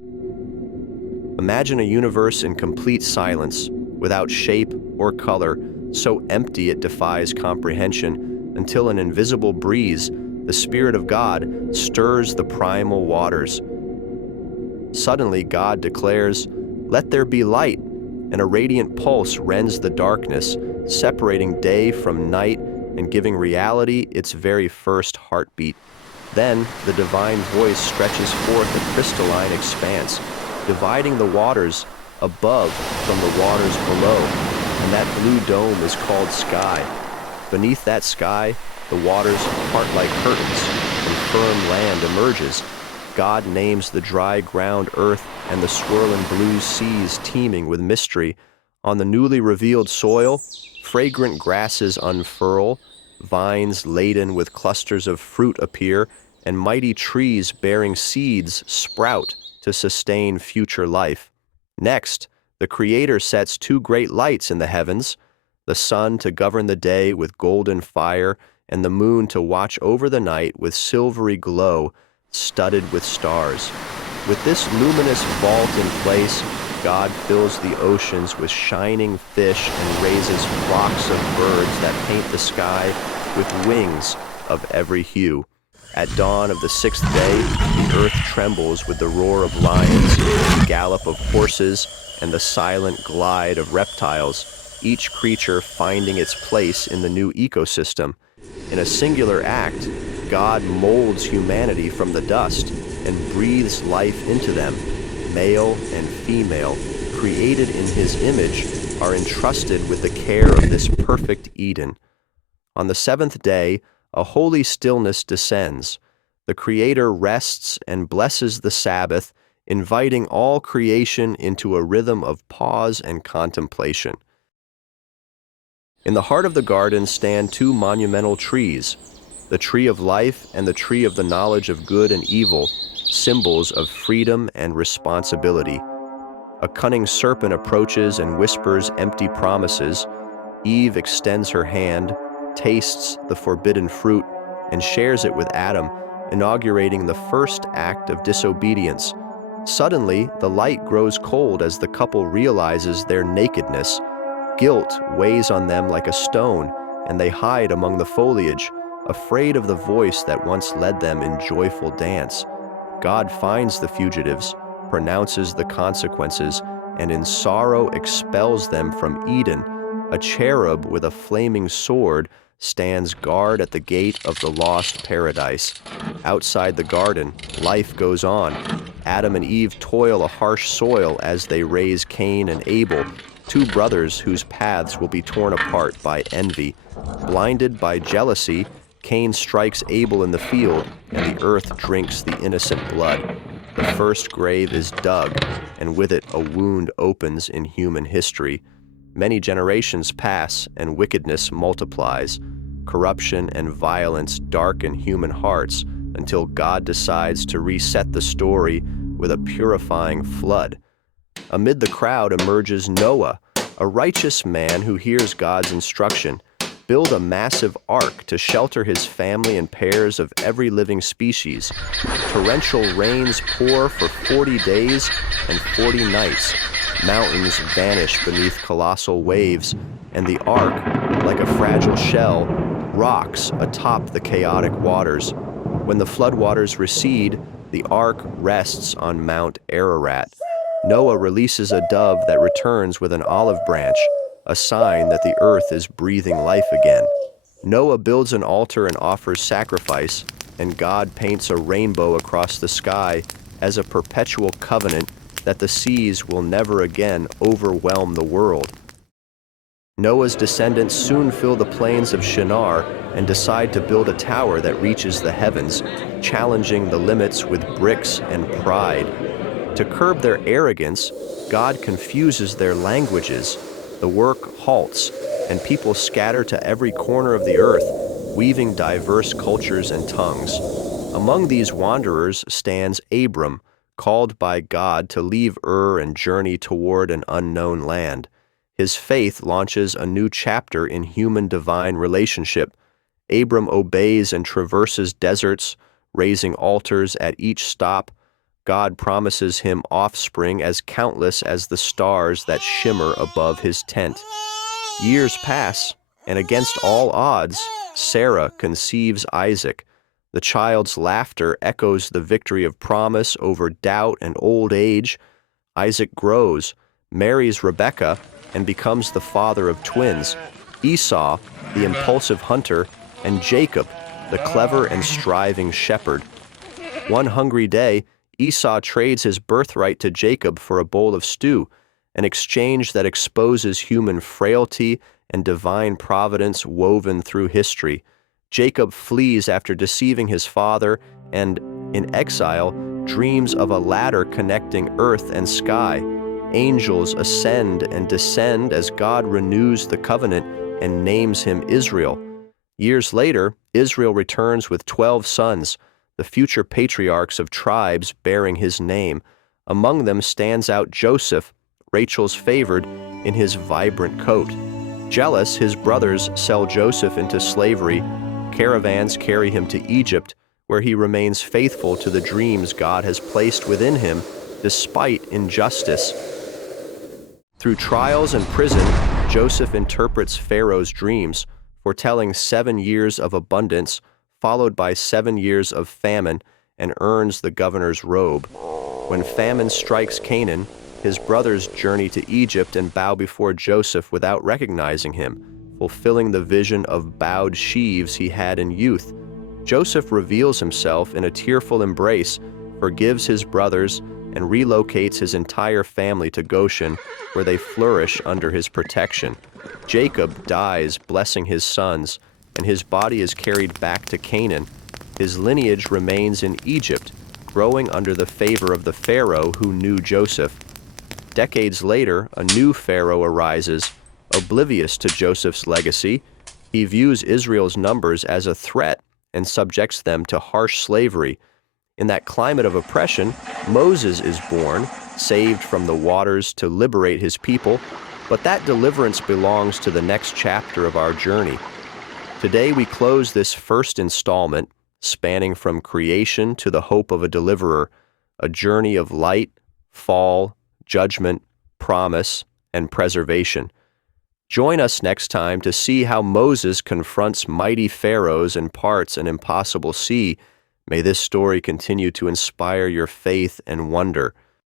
Imagine a universe in complete silence, without shape or color, so empty it defies comprehension, until an invisible breeze, the Spirit of God, stirs the primal waters. Suddenly God declares, "Let there be light," and a radiant pulse rends the darkness, separating day from night and giving reality its very first heartbeat. Then the divine voice stretches forth a crystalline expanse, dividing the waters above from the waters below, and that blue dome is called sky. Beneath that sky, the waters part like curtains, and firm land emerges. God names the dry ground earth and the swirling blue seas teeming with mystery. On the newly revealed soil, fragrant grasses unfurl, vines laden with clusters of fruit appear, and mighty trees bearing seeds sprout to sustain future life. Next, the Creator sets two great lights in the heavens, the sun to govern the day with golden fire, and the moon to watch over the night with silvery glow, studded with stars. With this luminous vault in place, God fills the oceans with shining fish and raises flocks of birds that paint the sky with wings of every hue. At dawn of the sixth day, the earth trembles with the roar of lions, the gallop of horses, and the silent glide of reptiles, each creature finding its place in the new ecosystem. In a singular act, God molds humanity from the dust and breathes life into them. Male and female, created in His image, are entrusted with the care of this perfect Eden. On the seventh day, a holy stillness descends. The Creator rests and blesses the Sabbath, inviting all creation into a rhythm of pause and contemplation. In the heart of the garden stand two monumental trees, the tree of life and the tree of the knowledge of good and evil, symbols of freedom and responsibility. A cunning serpent approaches and whispers empty promises. Eve extends her hand, tastes the forbidden fruit, and shares it with Adam, inaugurating the first act of disobedience. Suddenly, the light grows cold as the couple realizes their nakedness. Guilt weighs on them like a stone, and they hide among the foliage, afraid of the voice that once led them in joyful dance. God finds the fugitives, pronounces the consequences, and in sorrow expels them from Eden. A cherub with a flaming sword stands guard at the gate of the lost paradise. Outside the garden, life goes on. Adam and Eve toil a harsh soil as they raise Cain and Abel, two brothers whose paths will be torn apart by envy. Blinded by jealousy, Cain strikes Abel in the field, and the earth drinks the innocent blood. The first grave is dug, and with it a wound opens in human history. Many generations pass, and wickedness multiplies. Corruption and violence darken human hearts until God decides to reset the story with a purifying flood. Amid the crowd emerges Noah, a righteous man who hears God's instruction. Build a massive ark to shelter his family and pairs of every living species. Torrential rains pour for 40 days and 40 nights. Mountains vanish beneath colossal waves, and the ark, like a fragile shell, rocks atop the chaotic waters. When the floodwaters recede, the ark rests on Mount Ararat. Noah releases a dove that returns with an olive branch, a sign that the earth is breathing life again. Noah builds an altar and offers sacrifice, and God paints a rainbow across the sky as a perpetual covenant that the seas will never again overwhelm the world. Noah's descendants soon fill the plains of Shinar and decide to build a tower that reaches the heavens, challenging the limits with bricks and pride. To curb their arrogance, God confuses their languages. The work halts, and people scatter to every corner of the earth, weaving diverse cultures and tongues. Among these wanderers stands Abram, called by God to leave Ur and journey toward an unknown land. His faith launches a new chapter in human-divine relationship. Abram obeys and traverses deserts, raising altars at each stop. God promises him offspring as countless as the stars that shimmer above his tent. Years pass, and against all odds, Sarah conceives Isaac. The child's laughter echoes the victory of promise over doubt and old age. Isaac grows, marries Rebekah, and becomes the father of twins, Esau, the impulsive hunter, and Jacob, the clever and striving shepherd. One hungry day, Esau trades his birthright to Jacob for a bowl of stew, an exchange that exposes human frailty and divine providence woven through history. Jacob flees after deceiving his father and, in exile, dreams of a ladder connecting earth and sky. Angels ascend and descend as God renews the covenant and names him Israel. Years later, Israel returns with 12 sons, the future patriarchs of tribes bearing his name. Among them stands out Joseph, Rachel's favored, in his vibrant coat. Jealous, his brothers sell Joseph into slavery. Caravans carry him to Egypt, where he remains faithful to the dreams God has placed within him, despite injustice. Through trials and prison, Joseph interprets Pharaoh's dreams, foretelling 7 years of abundance, followed by 7 years of famine, and earns the governor's robe. When famine strikes Canaan, his brothers journey to Egypt and bow before Joseph without recognizing him, fulfilling the vision of bowed sheaves he had in youth. Joseph reveals himself in a tearful embrace, forgives his brothers, and relocates his entire family to Goshen, where they flourish under his protection. Jacob dies blessing his sons, and his body is carried back to Canaan. His lineage remains in Egypt, growing under the favor of the Pharaoh who knew Joseph. Decades later, a new Pharaoh arises, oblivious to Joseph's legacy. He views Israel's numbers as a threat and subjects them to harsh slavery. In that climate of oppression, Moses is born, saved from the waters to liberate his people, but that deliverance belongs to the next chapter of our journey. Today we close this first installment, spanning from creation to the hope of a deliverer, a journey of light, fall, judgment, promise, and preservation. Join us next time to see how Moses confronts mighty pharaohs and parts an impossible sea. May this story continue to inspire your faith and wonder.